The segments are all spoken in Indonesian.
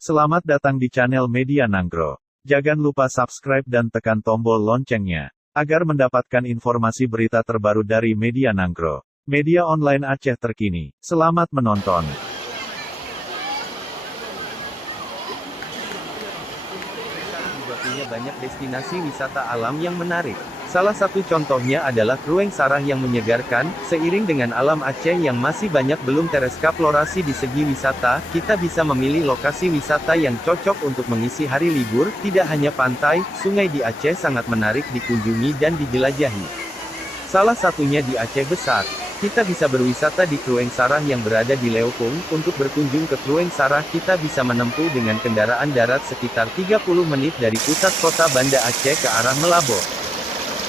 Selamat datang di channel Media Nanggro. Jangan lupa subscribe dan tekan tombol loncengnya, agar mendapatkan informasi berita terbaru dari Media Nanggro, media online Aceh terkini. Selamat menonton. Juga punya banyak destinasi wisata alam yang menarik. Salah satu contohnya adalah Krueng Sarah yang menyegarkan. Seiring dengan alam Aceh yang masih banyak belum tereksplorasi di segi wisata, kita bisa memilih lokasi wisata yang cocok untuk mengisi hari libur. Tidak hanya pantai, sungai di Aceh sangat menarik dikunjungi dan dijelajahi. Salah satunya di Aceh Besar. Kita bisa berwisata di Krueng Sarah yang berada di Leukung. Untuk berkunjung ke Krueng Sarah kita bisa menempuh dengan kendaraan darat sekitar 30 menit dari pusat kota Banda Aceh ke arah Melabo.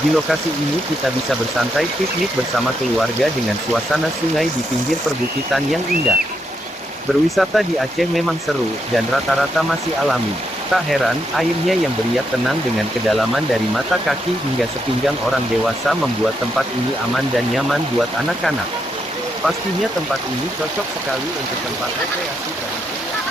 Di lokasi ini kita bisa bersantai piknik bersama keluarga dengan suasana sungai di pinggir perbukitan yang indah. Berwisata di Aceh memang seru, dan rata-rata masih alami. Tak heran, airnya yang beriak tenang dengan kedalaman dari mata kaki hingga sepinggang orang dewasa membuat tempat ini aman dan nyaman buat anak-anak. Pastinya tempat ini cocok sekali untuk tempat rekreasi bagi pria.